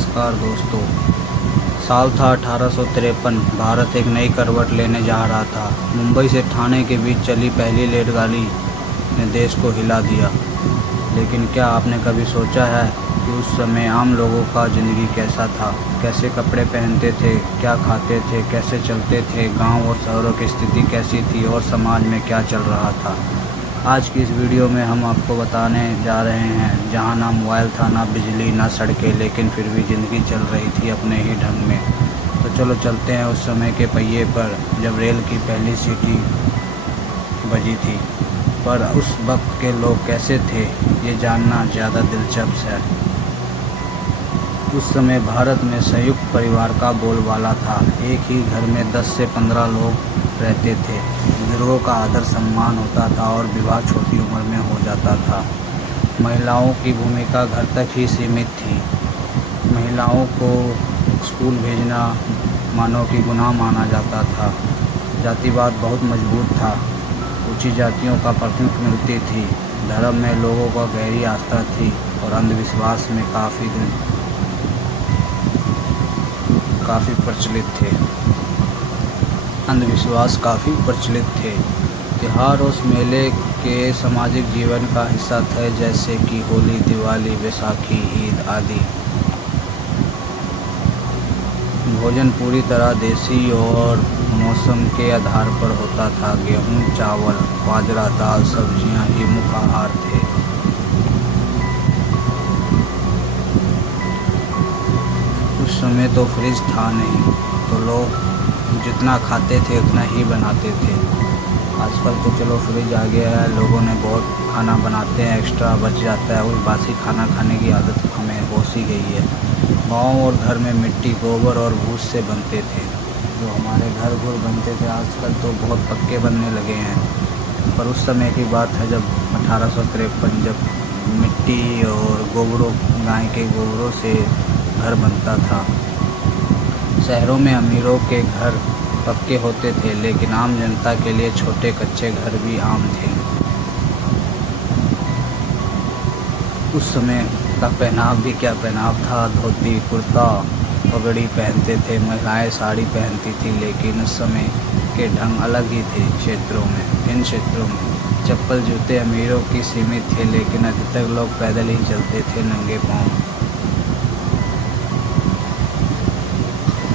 नमस्कार दोस्तों। साल था 1853। भारत एक नई करवट लेने जा रहा था। मुंबई से ठाणे के बीच चली पहली रेलगाड़ी ने देश को हिला दिया। लेकिन क्या आपने कभी सोचा है कि उस समय आम लोगों का ज़िंदगी कैसा था? कैसे कपड़े पहनते थे, क्या खाते थे, कैसे चलते थे, गांव और शहरों की स्थिति कैसी थी और समाज में क्या चल रहा था? आज की इस वीडियो में हम आपको बताने जा रहे हैं, जहां ना मोबाइल था, ना बिजली, ना सड़कें, लेकिन फिर भी ज़िंदगी चल रही थी अपने ही ढंग में। तो चलो चलते हैं उस समय के पहिए पर, जब रेल की पहली सीटी बजी थी। पर उस वक्त के लोग कैसे थे, ये जानना ज़्यादा दिलचस्प है। उस समय भारत में संयुक्त परिवार का बोलबाला था। एक ही घर में 10 से 15 लोग रहते थे। बुजुर्गों का आदर सम्मान होता था और विवाह छोटी उम्र में हो जाता था। महिलाओं की भूमिका घर तक ही सीमित थी। महिलाओं को स्कूल भेजना मानव की गुनाह माना जाता था। जातिवाद बहुत मजबूत था। ऊंची जातियों का प्राथमिकता मिलती थी। धर्म में लोगों को गहरी आस्था थी और अंधविश्वास में काफ़ी प्रचलित थे। त्योहार उस मेले के सामाजिक जीवन का हिस्सा थे, जैसे कि होली, दिवाली, बैसाखी, ईद आदि। भोजन पूरी तरह देसी और मौसम के आधार पर होता था। गेहूं, चावल, बाजरा, दाल, सब्जियां ही मुख्य आहार थे। उस समय तो फ्रिज था नहीं, तो लोग जितना खाते थे उतना ही बनाते थे। आजकल तो चलो फ्रिज आ गया है, लोगों ने बहुत खाना बनाते हैं, एक्स्ट्रा बच जाता है। वही बासी खाना खाने की आदत हमें हो सी गई है। गाँव और घर में मिट्टी, गोबर और भूस से बनते थे। जो हमारे घर बनते थे, आजकल तो बहुत पक्के बनने लगे हैं। पर उस समय की बात है जब 1853, जब मिट्टी और गाय के गोबरों से घर बनता था। शहरों में अमीरों के घर पक्के होते थे, लेकिन आम जनता के लिए छोटे कच्चे घर भी आम थे। उस समय का पहनाव भी क्या पहनाव था। धोती, कुर्ता, पगड़ी पहनते थे। महिलाएं साड़ी पहनती थी, लेकिन उस समय के ढंग अलग ही थे। इन क्षेत्रों में चप्पल जूते अमीरों की सीमित थे, लेकिन अधिकतर लोग पैदल ही चलते थे, नंगे पांव।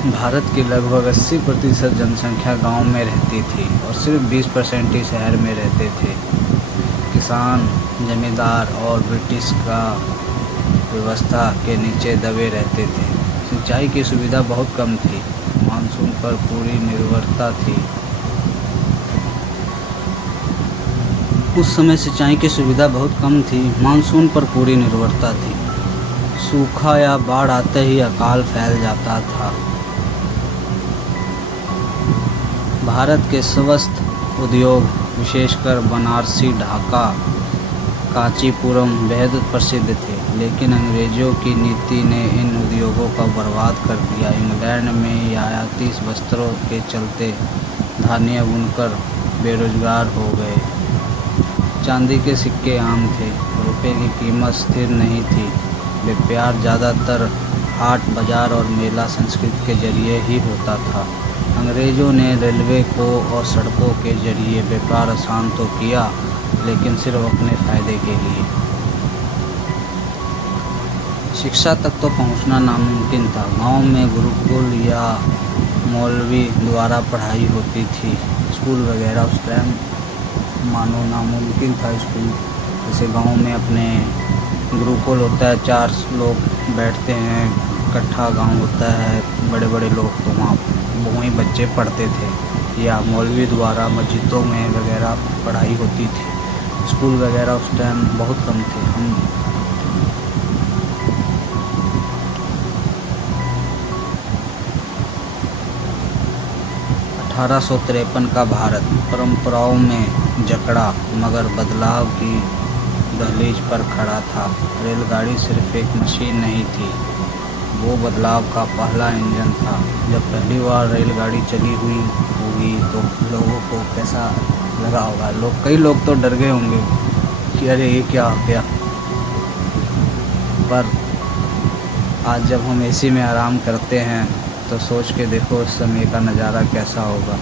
भारत की लगभग 80% जनसंख्या गांव में रहती थी और सिर्फ 20% ही शहर में रहते थे। किसान, जमींदार और ब्रिटिश का व्यवस्था के नीचे दबे रहते थे। सिंचाई की सुविधा बहुत कम थी। मानसून पर पूरी निर्भरता थी। उस समय सिंचाई की सुविधा बहुत कम थी, मानसून पर पूरी निर्भरता थी। सूखा या बाढ़ आते ही अकाल फैल जाता था। भारत के वस्त्र उद्योग, विशेषकर बनारसी, ढाका, कांचीपुरम बेहद प्रसिद्ध थे, लेकिन अंग्रेज़ों की नीति ने इन उद्योगों को बर्बाद कर दिया। इंग्लैंड में आयाती वस्त्रों के चलते स्थानीय बुनकर बेरोजगार हो गए। चांदी के सिक्के आम थे। रुपये की कीमत स्थिर नहीं थी। व्यापार ज़्यादातर हाट, बाजार और मेला संस्कृति के जरिए ही होता था। अंग्रेज़ों ने रेलवे को और सड़कों के जरिए व्यापार आसान तो किया, लेकिन सिर्फ अपने फ़ायदे के लिए। शिक्षा तक तो पहुंचना नामुमकिन था। गांव में गुरुकुल या मौलवी द्वारा पढ़ाई होती थी। स्कूल वगैरह उस टाइम मानो नामुमकिन था। स्कूल जैसे गांव में अपने गुरुकुल होता है, 4 लोग बैठते हैं, इकट्ठा गांव होता है, बड़े बड़े लोग, तो वहीं बच्चे पढ़ते थे। या मौलवी द्वारा मस्जिदों में वगैरह पढ़ाई होती थी। स्कूल वगैरह उस टाइम बहुत कम थे। 1853 का भारत परंपराओं में जकड़ा, मगर बदलाव की दहलीज पर खड़ा था। रेलगाड़ी सिर्फ एक मशीन नहीं थी, वो बदलाव का पहला इंजन था। जब पहली बार रेलगाड़ी चली हुई होगी तो लोगों को कैसा लगा होगा। कई लोग तो डर गए होंगे कि अरे ये क्या हो गया। पर आज जब हम एसी में आराम करते हैं तो सोच के देखो उस समय का नज़ारा कैसा होगा,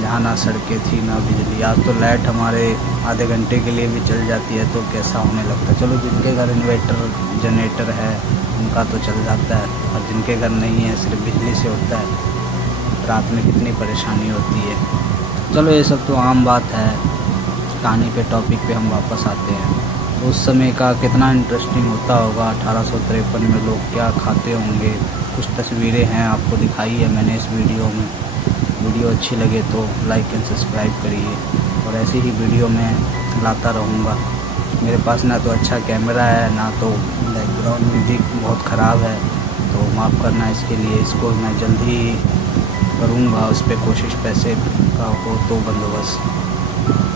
जहाँ ना सड़कें थी ना बिजली। आज तो लाइट हमारे आधे घंटे के लिए भी चल जाती है तो कैसा होने लगता है। चलो जिनके घर इन्वर्टर जनरेटर है उनका तो चल जाता है, और जिनके घर नहीं है सिर्फ बिजली से होता है, रात में कितनी परेशानी होती है। चलो ये सब तो आम बात है। कहानी पे टॉपिक पे हम वापस आते हैं। उस समय का कितना इंटरेस्टिंग होता होगा। 1853 में लोग क्या खाते होंगे। कुछ तस्वीरें हैं, आपको दिखाई है मैंने इस वीडियो में। वीडियो अच्छी लगे तो लाइक एंड सब्सक्राइब करिए, और ऐसी ही वीडियो मैं लाता रहूँगा। मेरे पास ना तो अच्छा कैमरा है, ना तो बैकग्राउंड म्यूजिक बहुत ख़राब है, तो माफ़ करना इसके लिए। इसको मैं जल्दी करूँगा, उस पर कोशिश, पैसे का हो तो बंदोबस्त।